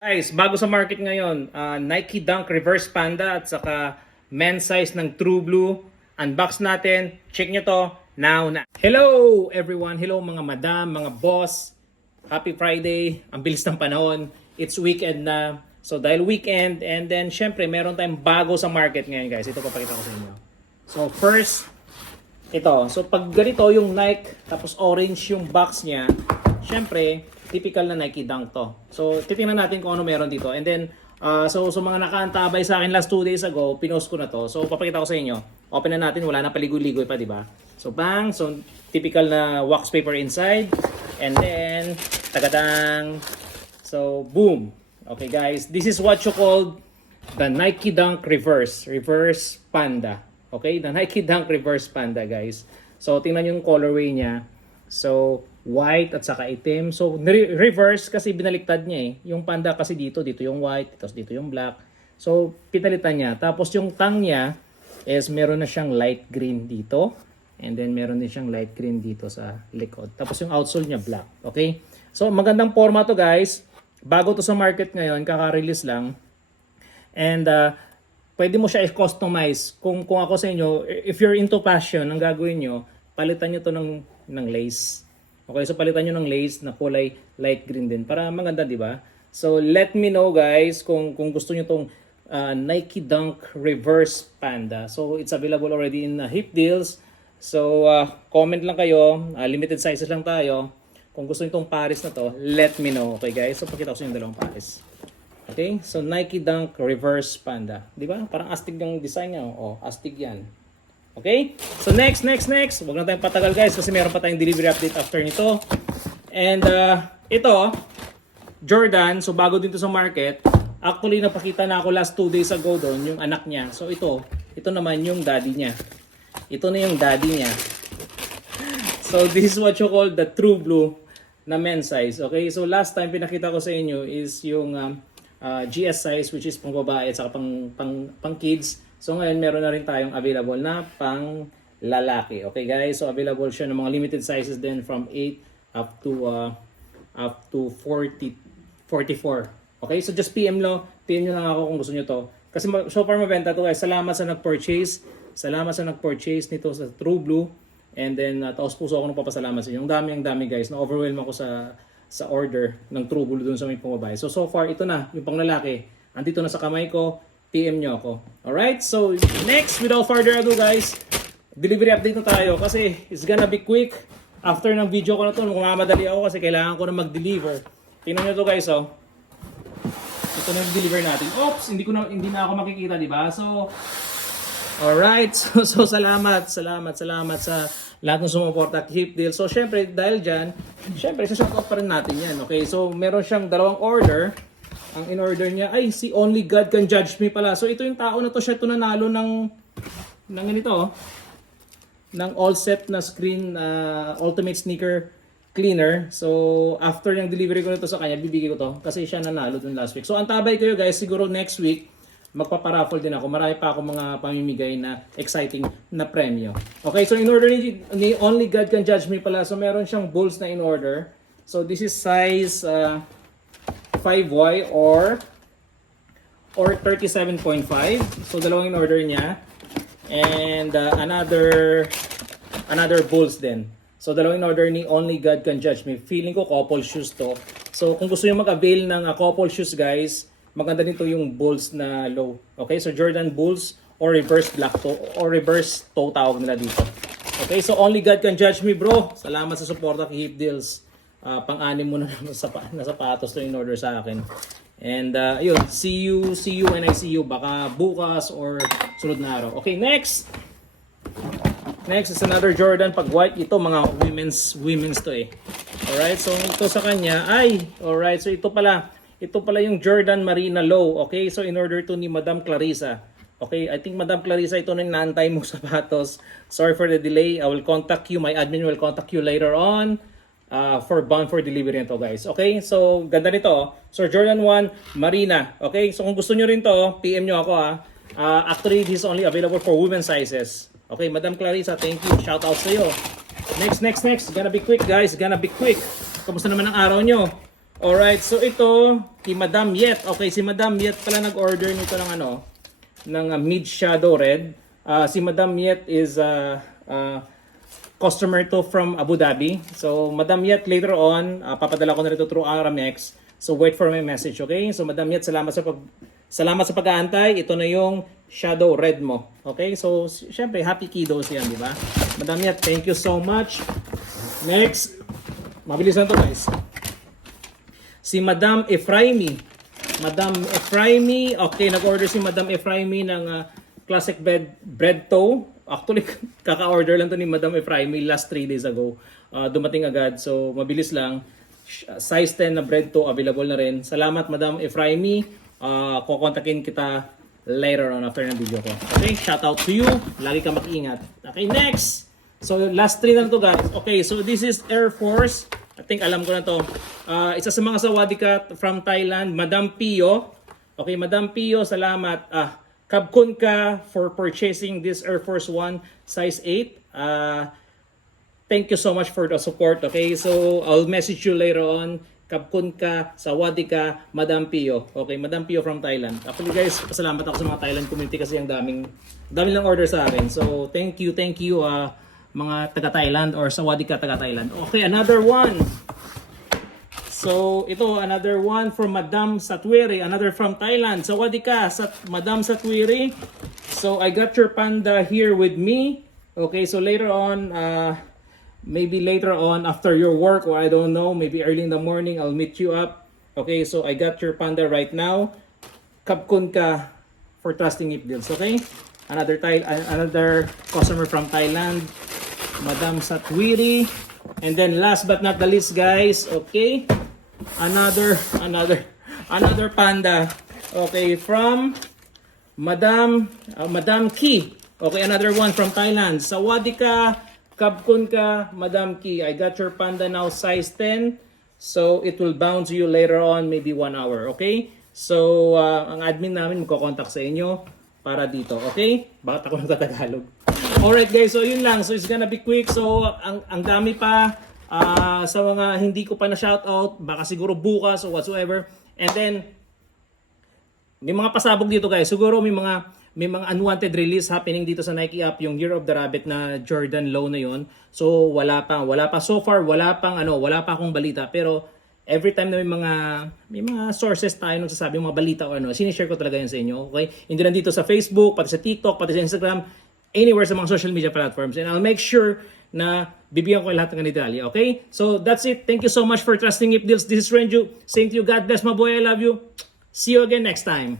Guys, bago sa market ngayon, Nike Dunk Reverse Panda at saka men's size ng True Blue. Unbox natin. Check nyo to now na. Hello everyone! Hello mga madam, mga boss. Happy Friday. Ang bilis ng panahon. It's weekend na. So dahil weekend and then syempre meron tayong bago sa market ngayon guys. Ito papakita ko sa inyo. So first, ito. So pag ganito yung Nike tapos orange yung box niya, syempre typical na Nike Dunk to. So, titingnan natin kung ano meron dito. And then, so mga nakaantabay sa akin last 2 days ago, pinost ko na to. So, papakita ko sa inyo. Open na natin, wala na paligoy-ligoy pa, di ba? So, bang! So, typical na wax paper inside. And then, tagadang! So, boom! Okay, guys. This is what you call the Nike Dunk Reverse Panda. Okay? The Nike Dunk Reverse Panda, guys. So, tingnan yung colorway niya. So, white at saka itim. So, reverse kasi binaliktad niya eh. Yung panda kasi dito yung white, tapos dito yung black. So, pinalitan niya. Tapos yung tongue niya is meron na siyang light green dito. And then meron din siyang light green dito sa likod. Tapos yung outsole niya black. Okay? So, magandang forma to guys. Bago to sa market ngayon, kaka-release lang. And pwede mo siya i-customize. Kung ako sa inyo, if you're into fashion, ang gagawin nyo, palitan nyo to ng lace. Okay, so palitan nyo ng lace na kulay light green din para maganda, di ba? So let me know guys kung gusto nyo tong Nike Dunk Reverse Panda. So it's available already in Hip Deals. So comment lang kayo, limited sizes lang tayo. Kung gusto nyo tong pares na to, let me know. Okay guys, so pakita ko sa inyo dalawang pares. Okay, so Nike Dunk Reverse Panda. Di ba? Parang astig yung design niya. Oh, astig yan. Okay? So next. Huwag na tayong patagal guys kasi meron pa tayong delivery update after nito. And ito, Jordan. So bago dito sa market. Actually, napakita na ako last 2 days ago doon yung anak niya. So ito naman yung daddy niya. Ito na yung daddy niya. So this is what you call the True Blue na men's size. Okay? So last time pinakita ko sa inyo is yung GS size which is pang babae at saka pang kids. So ngayon meron na rin tayong available na pang lalaki. Okay guys, so available siya ng mga limited sizes din from 8 up to 40, 44. Okay, so just PM nyo lang ako kung gusto nyo to. Kasi so far mabenta to guys. Salamat sa nag-purchase. Salamat sa nag-purchase nito sa True Blue. And then taos puso ako nagpapasalamat sa inyo. Ang dami guys. Na-overwhelm ako sa order ng True Blue dun sa may pumabay. So far ito na, yung pang lalaki. Andito na sa kamay ko. PM nyo ako. Alright, so next, without further ado guys, delivery update na tayo kasi it's gonna be quick. After ng video ko na to, mamadali ako kasi kailangan ko na mag-deliver. Tingnan nyo to guys, oh. Ito na yung deliver natin. Oops, hindi na ako makikita, di ba? So, alright, so salamat sa lahat ng sumuporta at Hip Deal. So, syempre, dahil dyan, syempre, sashout pa rin natin yan. Okay, so meron siyang dalawang order. Ang in-order niya, ay si Only God Can Judge Me pala. So ito yung tao na to, siya ito nanalo ng ganito, ng all set na screen ultimate sneaker cleaner. So after yung delivery ko nito sa kanya, bibigay ko to kasi siya nanalo dun last week. So antabay kayo guys, siguro next week magpaparaffle din ako. Marami pa ako mga pamimigay na exciting na premyo. Okay, so in order ni Only God Can Judge Me pala. So meron siyang bulls na in order. So this is size 5Y or 37.5. So dalawang in order niya. And another bulls din. So dalawang in order ni Only God Can Judge Me. Feeling ko couple shoes to. So kung gusto niyo mag-avail ng couple shoes guys, maganda nito yung bulls na low. Okay, so Jordan Bulls or reverse black toe or reverse toe tawag nila dito. Okay, so Only God Can Judge Me bro. Salamat sa suporta kay Hip Deals. Pang-anim mo na sapatos to in order sa akin. And yun, see you when I see you. Baka bukas or sunod na araw. Okay, next is another Jordan pag white. Ito mga women's to eh. Alright, so ito sa kanya alright, so ito pala yung Jordan Marina Low. Okay, so in order to ni Madam Clarissa. Okay, I think Madam Clarissa, ito na yung naantay mo sapatos. Sorry for the delay. I will contact you. My admin will contact you later on. For bound for delivery nito guys. Okay, so ganda nito. So Jordan 1 Marina. Okay, so kung gusto nyo rin to, PM nyo ako ha. Actually, this is only available for women sizes. Okay, Madam Clarissa, thank you. Shout out sa iyo. Next. Gonna be quick guys. Kamusta naman ang araw nyo? Alright, so ito, kay Madam Yet. Okay, si Madam Yet pala nag-order nito ng ng mid shadow red. Si Madam Yet is customer to from Abu Dhabi. So Madam Yet, later on, papadala ko na ito through Aramex. So wait for my message, okay? So Madam Yet, salamat sa pag-aantay. Ito na yung shadow red mo. Okay? So syempre happy kiddos yan, di ba? Madam Yet, thank you so much. Next, mabilis na to guys. Si Madam Efraimi. Madam Efraimi, okay, nag-order si Madam Efraimi ng classic bread toe. Actually, kaka-order lang to ni Madam Efraimi last 3 days ago. Dumating agad, so mabilis lang. Size 10 na bread toe, available na rin. Salamat Madam Efraimi. Kukontakin kita later on after ng video ko. Okay, shout out to you. Lagi ka mag-ingat. Okay, next. So last 3 na to guys. Okay, so this is Air Force. I think alam ko na to. Isa sa mga sawadika from Thailand, Madam Pio. Okay, Madam Pio, salamat. Kabkun ka for purchasing this Air Force One size 8. Thank you so much for the support. Okay, so I'll message you later on. Kabkun ka, sawadika, Madam Pio. Okay, Madam Pio from Thailand. Actually guys, pasalamat ako sa mga Thailand community kasi ang daming lang order sa akin. So thank you mga taga-Thailand or sawadika taga-Thailand. Okay, another one. So, ito, another one from Madam Satwiri. Another from Thailand. Sawadika, Madam Satwiri. So, I got your panda here with me. Okay, so later on, maybe later on after your work or I don't know, maybe early in the morning, I'll meet you up. Okay, so I got your panda right now. Kapkun ka for trusting Ip Deals, okay? Another customer from Thailand. Madam Satwiri. And then last but not the least guys, okay, another panda, okay, from Madam Ki. Okay, another one from Thailand. Sawadika, kabkun ka, Madam Ki. I got your panda now size 10. So it will bounce you later on, maybe 1 hour, okay? So ang admin namin magko-contact sa inyo para dito, okay? Bakit ako nagtatagalog? Alright guys, so yun lang. So it's gonna be quick. So ang dami pa sa mga hindi ko pa na shoutout, baka siguro bukas or whatsoever. And then may mga pasabog dito guys. Siguro may mga unwanted release happening dito sa Nike app, yung Year of the Rabbit na Jordan Low na yon. So wala pa so far, wala pa akong balita, pero every time na may mga sources tayo nagsasabi mga balita o sinishare ko talaga yan sa inyo, okay? Hindi lang dito sa Facebook, pati sa TikTok, pati sa Instagram, anywhere sa mga social media platforms, and I'll make sure na bibigyan ko lahat ng detalye, okay? So that's it. Thank you so much for trusting Ip Deals. This is Renju saying to you, God bless my boy, I love you. See you again next time.